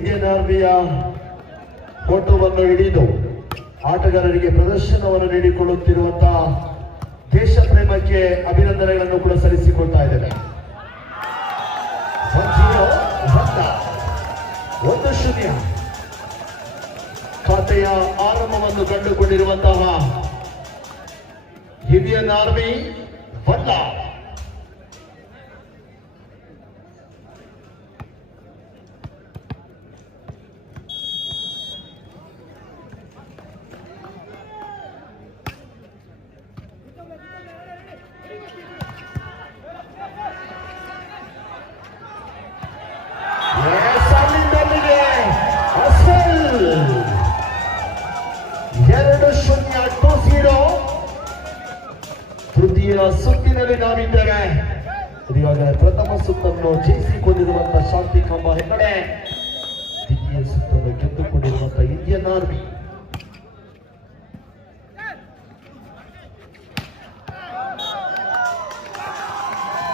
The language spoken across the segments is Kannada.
ಇಂಡಿಯನ್ ಆರ್ಮಿಯ ಫೋಟೋವನ್ನು ಹಿಡಿದು ಆಟಗಾರರಿಗೆ ಪ್ರದರ್ಶನವನ್ನು ನೀಡಿಕೊಳ್ಳುತ್ತಿರುವಂತಹ ದೇಶ ಪ್ರೇಮಕ್ಕೆ ಅಭಿನಂದನೆಗಳನ್ನು ಕೂಡ ಸಲ್ಲಿಸಿಕೊಳ್ತಾ ಇದ್ದೇವೆ. 1-0 ಖಾತೆಯ ಆರಂಭವನ್ನು ಕಂಡುಕೊಂಡಿರುವಂತಹ ಇಂಡಿಯನ್ ಆರ್ಮಿ ವಲ್ಲ ತೃತೀಯ ಸುತ್ತಿನಲ್ಲಿ ನಾವಿದ್ದೇವೆ. ಇವಾಗ ಪ್ರಥಮ ಸುತ್ತನ್ನು ಜಯಿಸಿಕೊಂಡಿರುವಂತಹ ಶಾಂತಿ ಕಂಬ ಹೆಗಡೆ, ದ್ವಿತೀಯ ಸುತ್ತನ್ನು ಗೆದ್ದುಕೊಂಡಿರುವಂತಹ ಇಂಡಿಯನ್ ಆರ್ಮಿ.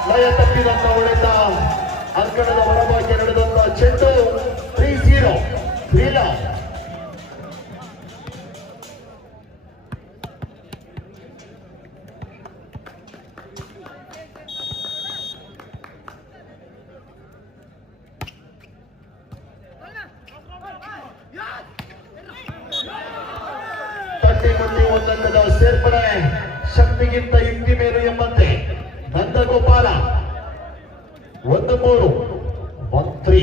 ಲಯ ತಪ್ಪಿದಂತ ಹೊಡೆತ ಅಂಕಣದ ಹೊರಭಾಗ್ಯ ನಡೆದಂತ ಚೆಂಡು 3-0 ಕ್ರೀಡಾ ಒಂದಂಕದ ಸೇರ್ಪಡೆ. ಶಕ್ತಿಗಿಂತ ಯುಕ್ತಿ ಮೇಲು ಎಂಬಂತೆ ನಂದಗೋಪಾಲ 1-3 1-3.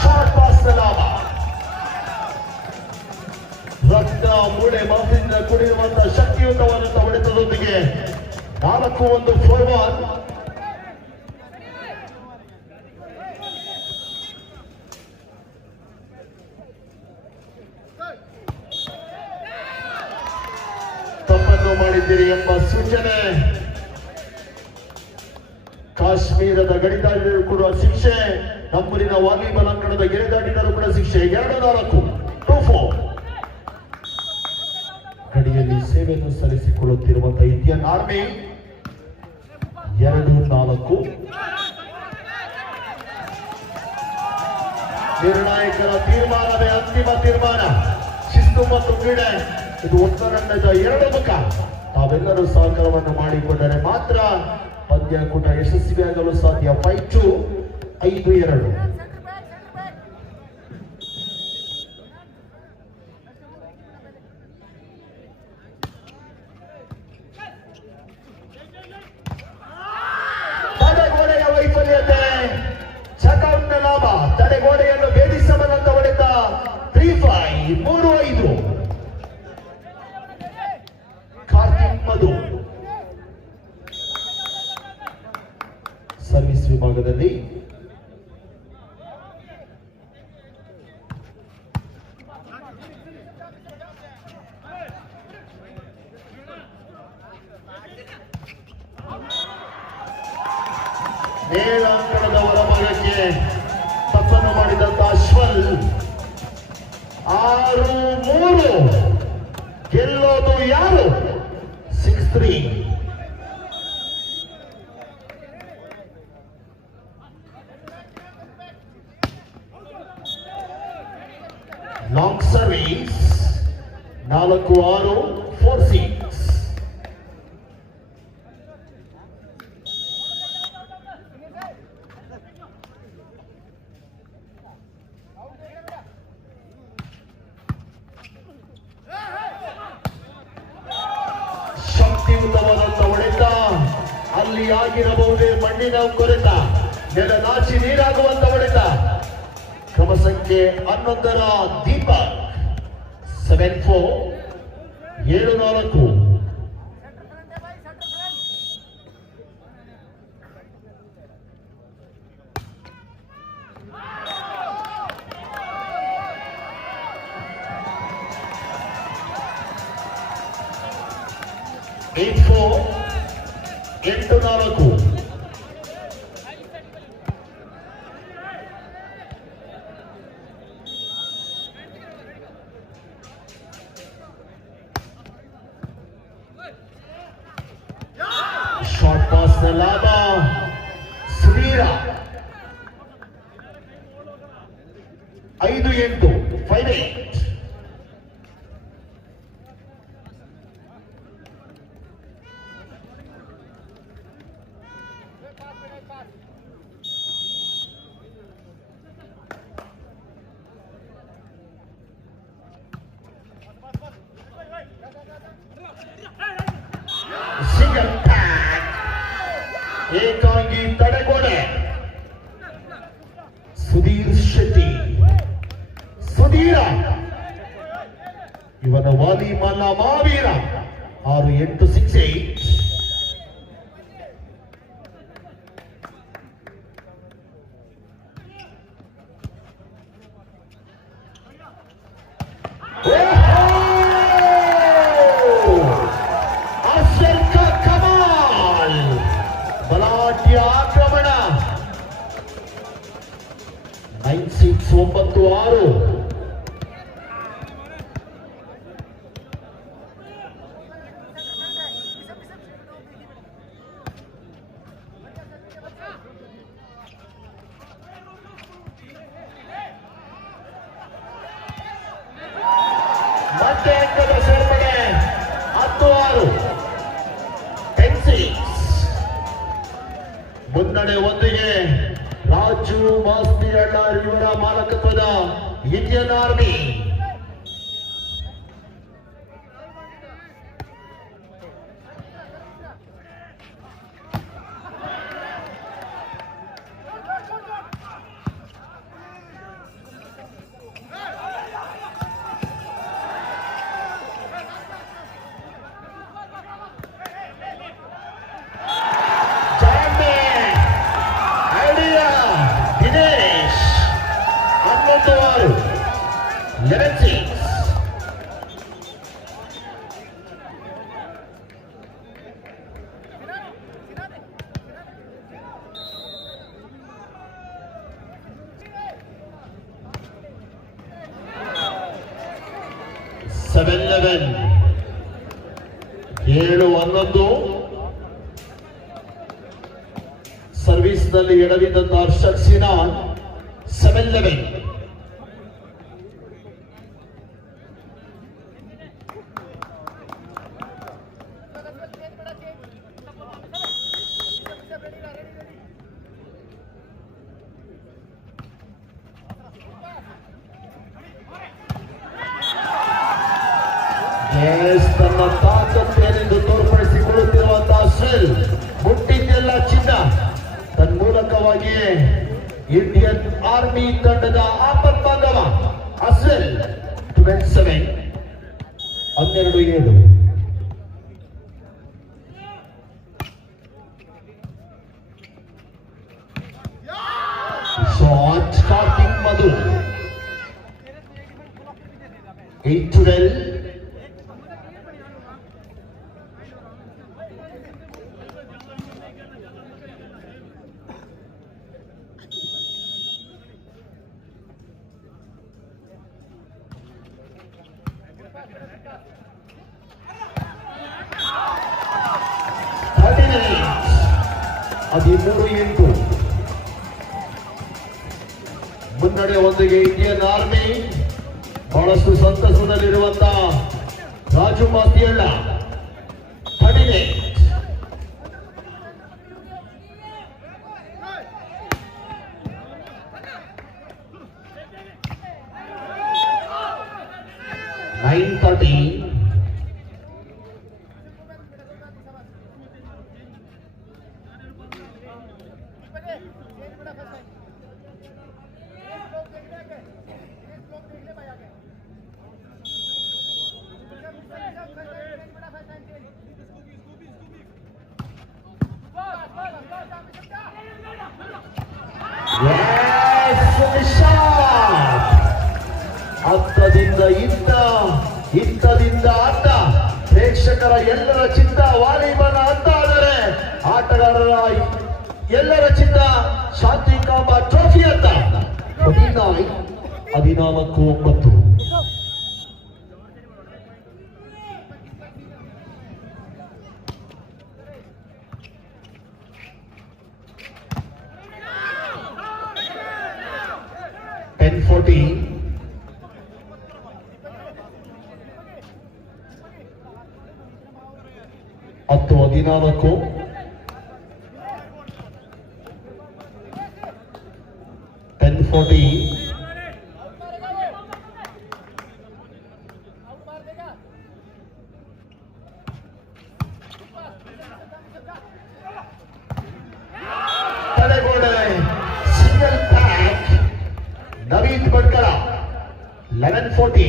ಶಾರ್ಟ್ ಪಾಸ್ ಲಾಭ. ರಕ್ತ ಮೂಳೆ ಮಾಂಸದಿಂದ ಕೂಡಿರುವಂತಹ ಶಕ್ತಿಯುತವಾದಂತಹ ಹೊಡೆತದೊಂದಿಗೆ 4-1 ಫಾರ್ವರ್ಡ್. ತಪ್ಪನ್ನು ಮಾಡಿದ್ದೀರಿ ಎಂಬ ಸೂಚನೆ. ಕಾಶ್ಮೀರದ ಗಡಿದಾಡಿದರೂ ಕೂಡ ಶಿಕ್ಷೆ, ನಮ್ಮೂರಿನ ವಾಲಿಬಾಲ್ ಅಂಗಣದ ಗೆರೆದಾಡಿದರೂ ಕೂಡ ಶಿಕ್ಷೆ. 2-4 2-4. ಗಡಿಯಲ್ಲಿ ಸೇವೆಯನ್ನು ಸಲ್ಲಿಸಿಕೊಳ್ಳುತ್ತಿರುವಂತಹ ಇಂಡಿಯನ್ ಆರ್ಮಿ 2-4. ನಿರ್ಣಾಯಕರ ತೀರ್ಮಾನವೇ ಅಂತಿಮ ತೀರ್ಮಾನ. ಶಿಸ್ತು ಮತ್ತು ಕ್ರೀಡೆ ಇದು ಒತ್ತಡದ 2 ಮುಖ. ತಾವೆಲ್ಲರೂ ಸಹಕಾರವನ್ನು ಮಾಡಿಕೊಂಡರೆ ಮಾತ್ರ ಪಂದ್ಯಕೂಟ ಯಶಸ್ವಿಯಾಗಲು ಸಾಧ್ಯ. 5-2. ತಡೆಗೋಡೆಯ ವೈಫಲ್ಯತೆ, ಚಕೌಟ್ನ ಲಾಭ. ತಡೆಗೋಡೆಯನ್ನು ಭೇದಿಸಬಲ್ಲಂತ ಹೊಡೆತ 3-5. ಕಾರ್ತಿಕ್ ಮಧು ಸರ್ವಿಸ್ ವಿಭಾಗದಲ್ಲಿ ನೇರಾಂಕಣದ ಹೊರಭಾಗಕ್ಕೆ ತಪ್ಪನ್ನು ಮಾಡಿದಂತ ಅಶ್ವಲ್. 6-3. ಗೆಲ್ಲೋದು ಯಾರು? 6-3. Long service 4-6 4-6. ಶಕ್ತಿಯುತವಾದಂತ ಹೊಡೆತ. ಅಲ್ಲಿ ಆಗಿರಬಹುದೇ ಮಣ್ಣಿನ ಕೊರೆತ, ನೆಲ ನಾಚಿ ನೀರಾಗುವಂತ ಹೊಡೆತ. ಕ್ರಮ ಸಂಖ್ಯೆ 11ರ ದೀಪಕ್ 7-4 7-4. ಲಾಭ ಸುಧೀರ 5-8 5-8. ಏಕಾಂಗಿ ತಡೆಗೋಡೆ ಸುಧೀರ್ ಶೆಟ್ಟಿ ಸುಧೀರ ಇವನ ವಾಲಿಮಲ್ಲ ಮಾವೀರ 6-8 6-8. ಆಕ್ರಮಣ 9-6 ಮತ್ತೆ ಅಂಕದ ಸೇರ್ಪಡೆ 10-6 10-6. ಮುನ್ನಡೆ ಒಂದಿಗೆ ರಾಜು ಮಾಸ್ತಿಯಳ್ಳ ಇವರ ಮಾಲಕತ್ವದ Indian army. Dinesh 11-6 11-6. Seven-11 7-11. Service ನಲ್ಲಿ ಎಡವಿದ್ದಂತ ಅರ್ಷದ್ ಸಿನಾನ್ 7-11. ತನ್ನ ತಾಕತ್ತೇನೆಂದು ತೋರ್ಪಡಿಸಿಕೊಳ್ಳುತ್ತಿರುವಂತಹ ಅಶ್ವಿಲ್ ಮುಟ್ಟಿದ್ದೆಲ್ಲ ಚಿನ್ನ ತನ್ಮೂಲಕವಾಗಿ ಇಂಡಿಯನ್ ಆರ್ಮಿ ತಂಡದ ಆಪತ್ ಬಾಂಧವ ಅಶ್ವಿಲ್ 12-7 12-7. ಶಾಟ್ ಸ್ಟಾರ್ಟಿಂಗ್ ಮಧು 8-12. ಮುನ್ನಡೆ ಒಂದಿಗೆ ಇಂಡಿಯನ್ ಆರ್ಮಿ. ಬಹಳಷ್ಟು ಸಂತಸದಲ್ಲಿರುವಂತಹ ರಾಜು ಮಾಸ್ತಿಯಳ್ಳ 38. ಹತ್ತದಿಂದ ಇಂಥದಿಂದ ಅತ್ತ ಪ್ರೇಕ್ಷಕರ ಎಲ್ಲರ ಚಿತ್ತ ವಾಲಿಬಾಲ್ ಅಂತ ಆದರೆ ಆಟಗಾರರ ಎಲ್ಲರ ಚಿತ್ತ ಶಾಂತಿಕಾಂಬ ಟ್ರೋಫಿ ಅಂತ 14-9. 10-14. 10-14. 10-14. Single pack Naveen Bhatkal 11-14.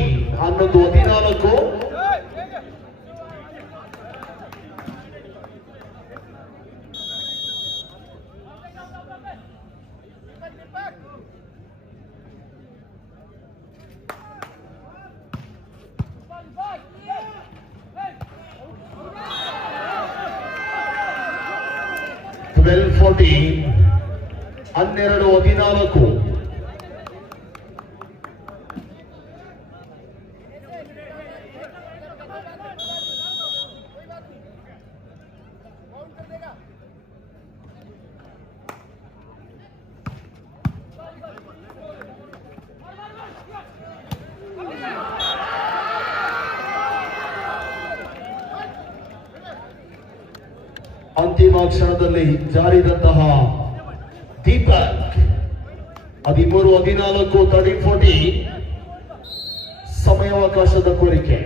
11-14. ಹನ್ನೆರಡು 14. ಅಂತಿಮ ಕ್ಷಣದಲ್ಲಿ ಜಾರಿದಂತಹ ದೀಪಕ್ 13-14. 13-14. ಸಮಯಾವಕಾಶದ ಕೋರಿಕೆ.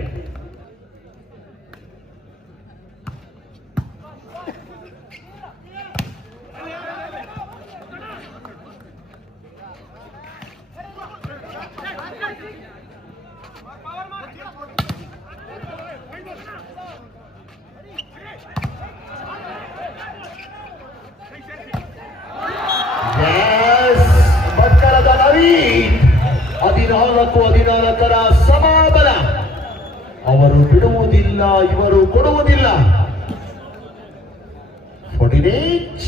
ಭಟ್ಕಳದ ನವೀನ್ 14-14 ಸಮಾಬಲ. ಅವರು ಬಿಡುವುದಿಲ್ಲ, ಇವರು ಕೊಡುವುದಿಲ್ಲ. 48.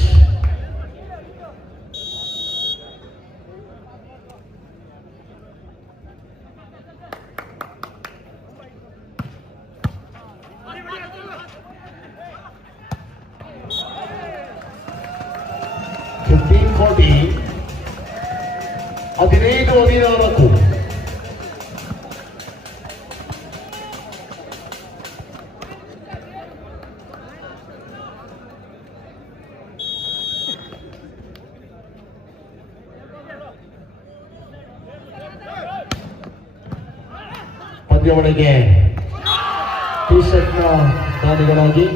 ಹದಿನೈದು 14. ಪಂದ್ಯಾವಳಿಗೆ ಟಿ ಶರ್ಟ್ನ ದಾನಿಗಳಾಗಿ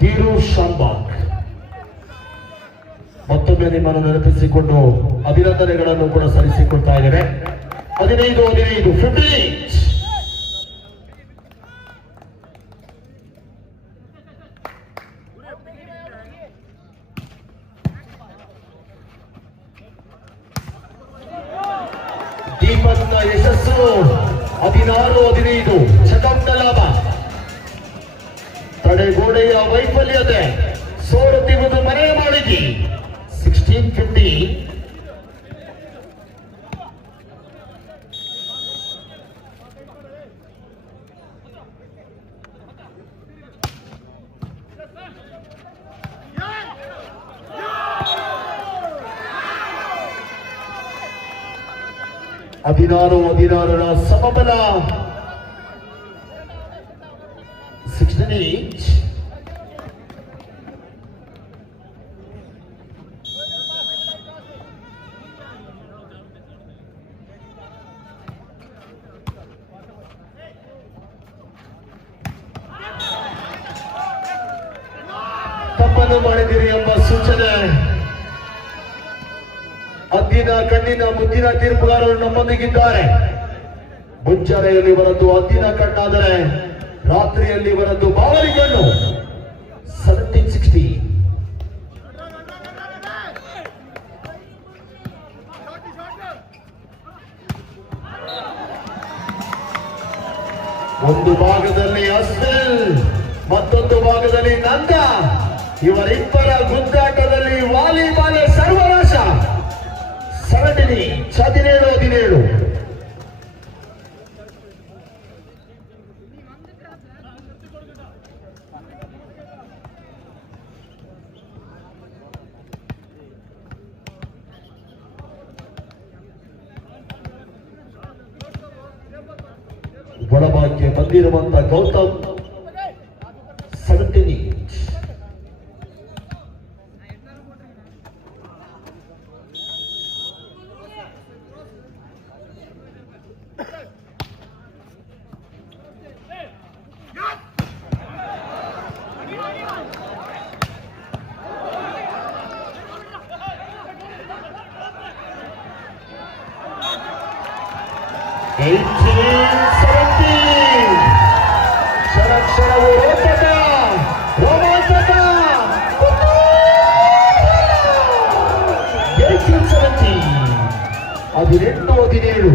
ಧೀರು ಶಾನ್ಬಾಗ್ ಮತ್ತೊಮ್ಮೆ ನಿಮ್ಮನ್ನು ನೆನಪಿಸಿಕೊಂಡು ಅಭಿನಂದನೆಗಳನ್ನು ಕೂಡ ಸಲ್ಲಿಸಿಕೊಡ್ತಾ ಇದ್ದಾರೆ. 15-15. 15. ದೀಪಕ್ನ ಯಶಸ್ಸು 16-15. ಚಕಂಡ ಲಾಭ. ತಡೆಗೋಡೆಯ ವೈಫಲ್ಯತೆ ಸೋರುತ್ತಿರುವುದು ಮನೆಯ ಮಾಳಿಗೆ. 16-15. ಹದಿನಾರು 16 ಸಮಬಲ. 16. ತಪ್ಪನ್ನು ಮಾಡಿದಿರಿ ಎಂಬ ಸೂಚನೆ. ಅದ್ದಿನ ಕಣ್ಣಿನ ಮುದ್ದಿನ ತೀರ್ಪುಗಾರರು ನಮ್ಮೊಂದಿಗಿದ್ದಾರೆ. ಮುಂಚಾನೆಯಲ್ಲಿ ಬರದ್ದು ಅದ್ದಿನ ಕಣ್ಣಾದರೆ ರಾತ್ರಿಯಲ್ಲಿ ಬರದ್ದು ಬಾವಲಿ ಕಣ್ಣು. 17-16. ಒಂದು ಭಾಗದಲ್ಲಿ ಅಸ್ಮಿಲ್, ಮತ್ತೊಂದು ಭಾಗದಲ್ಲಿ ನಂದ. ಇವರಿಬ್ಬರ ಗುದ್ದಾಟದಲ್ಲಿ ವಾಲಿಬಾಲ್ ಸರ್ವನಾಶ. 17-17. ತಂಡಕ್ಕೆ ಬಂದಿರುವಂತಹ ಗೌತಮ್ 17 ಕ್ಷಣಕ್ಷಣವು ರೋಚಕ ರೋಮಾಂಚಕ 18-17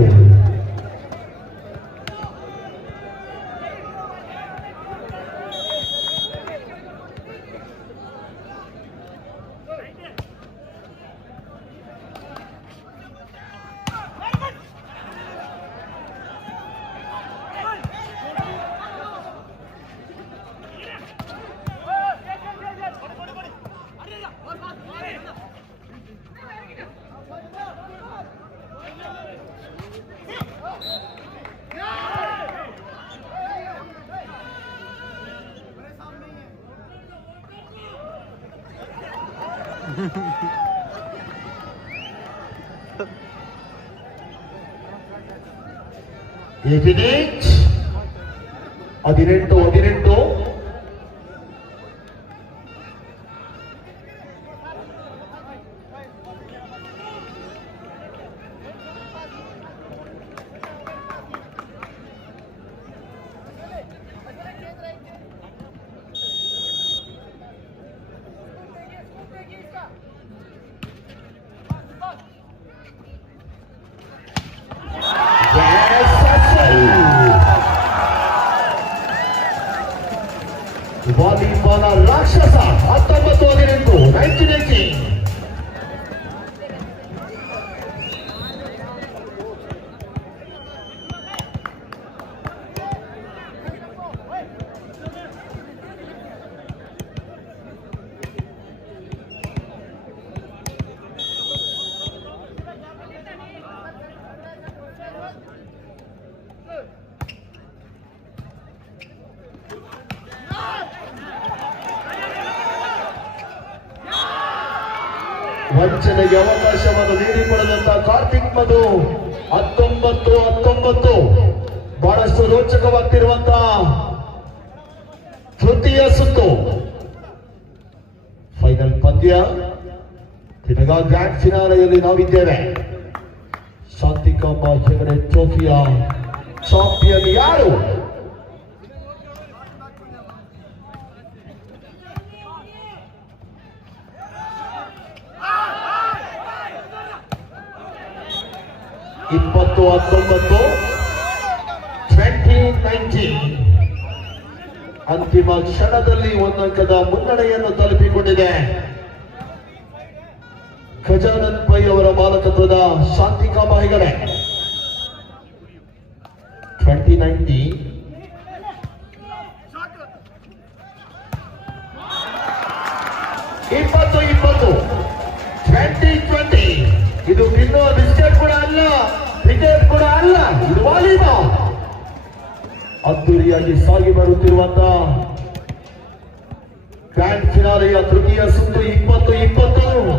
ವಾಲಿಬಾಲ್ ರಾಕ್ಷಸ 19-18 ವಂಚನೆಗೆ ಅವಕಾಶವನ್ನು ನೀಡಿಕೊಡದಂತಹ ಕಾರ್ತಿಕ್ ಮಧು 19-19 ಬಹಳಷ್ಟು ರೋಚಕವಾಗ್ತಿರುವಂತಹ ತೃತೀಯ ಸುತ್ತು ಫೈನಲ್ ಪಂದ್ಯ. ತಿರುಗ ಗ್ರ್ಯಾಂಡ್ ಫಿನಾಲೆಯಲ್ಲಿ ನಾವಿದ್ದೇವೆ. ಶಾಂತಿಕಾಂಬ ಹೆಗಡೆ ಟ್ರೋಫಿಯ ಚಾಂಪಿಯನ್ ಯಾರು? ಇಪ್ಪತ್ತು 20-19 ಅಂತಿಮ ಕ್ಷಣದಲ್ಲಿ ಒಂದಂಕದ ಮುನ್ನಡೆಯನ್ನು ತಲುಪಿಕೊಂಡಿದೆ. ಗಜಾನನ್ ಪೈ ಅವರ ಮಾಲಕತ್ವದ ಶಾಂತಿಕಾಂಬ ಹೆಗಡೆ 20-19 20-20 ಇದು ಇನ್ನೂ ಬಿಸ್ಕೆಟ್ ಕೂಡ ಅಲ್ಲ, ಕ್ರಿಕೆಟ್ ಕೂಡ ಅಲ್ಲ, ಇದು ವಾಲಿಬಾಲ್. ಅದ್ದೂರಿಯಾಗಿ ಸಾಗಿ ಬರುತ್ತಿರುವಂತಹ ಗ್ರ್ಯಾಂಡ್ ಫಿನಾಲೆಯ ತೃತೀಯ ಸುತ್ತು 20-20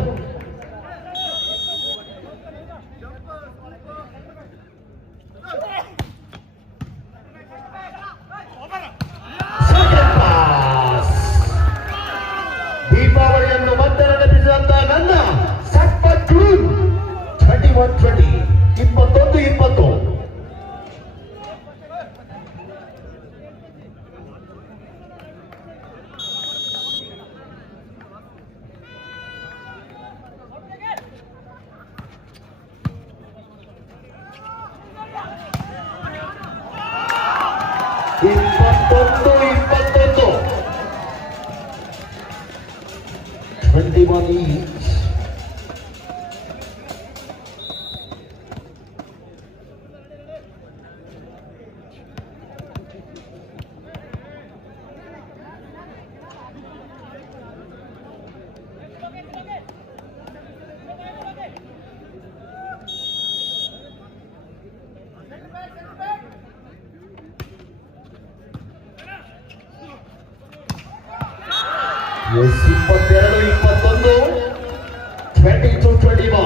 ದೀಪಾವಳಿಯನ್ನು ಮತ್ತೆ ನೆನಪಿಸಿದಂತಹ ನನ್ನ ಸಪ್ಪತ್ 21-20 21-20 21 each. ಎಸ್ 22-21 22-21.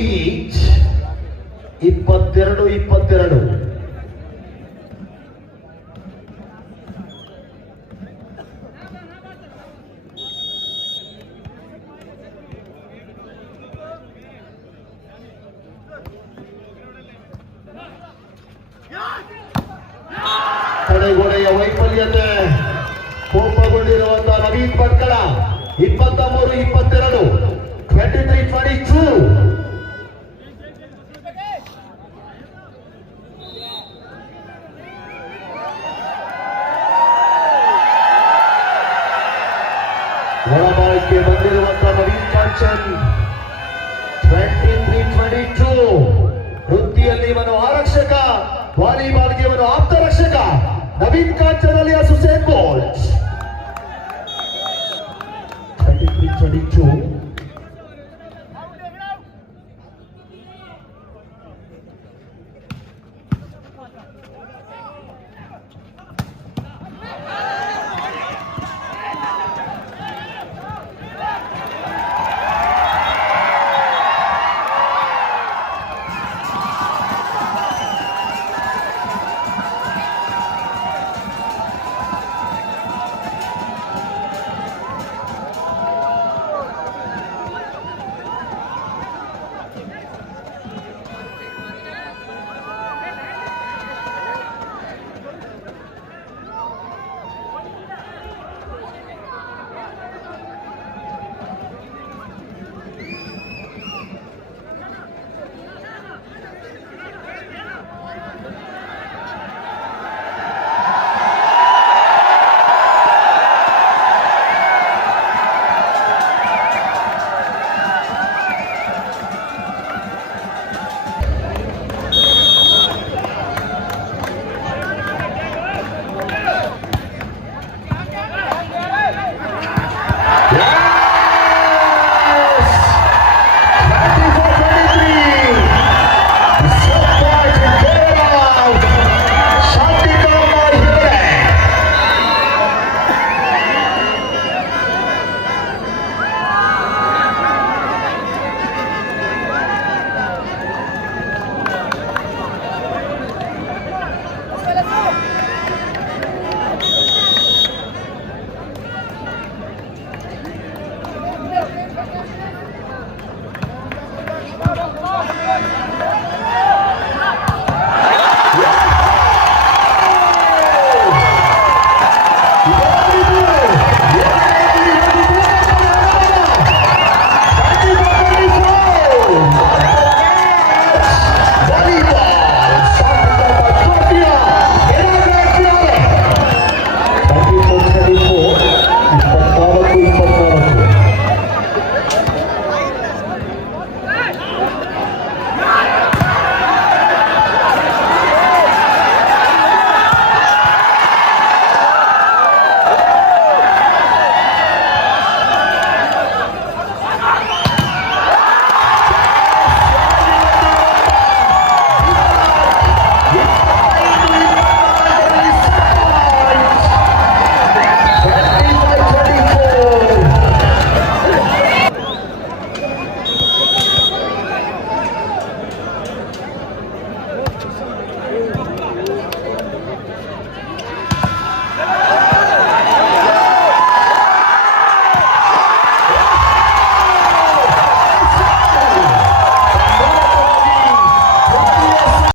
ಈಚ್ 22-22. ತಡೆಗೋಡೆಯ ವೈಫಲ್ಯತೆ ಕೋಪಗೊಂಡಿರುವಂತಹ ನವೀನ್ ಭಟ್ಕಳ 23-22 23-22. ಒಳಬಾಳಿಕೆ ಬಂದಿರುವಂತಹ ನವೀನ್ ಕಾಂಚನ್ 23-22. ವೃತ್ತಿಯಲ್ಲಿ ಇವನು ಆರಕ್ಷಕ, ವಾಲಿಬಾಲ್ಗೆ ಇವನು ಆಪ್ತ ರಕ್ಷಕ. Naveen Kanchan alias Usain Bolt 23-22.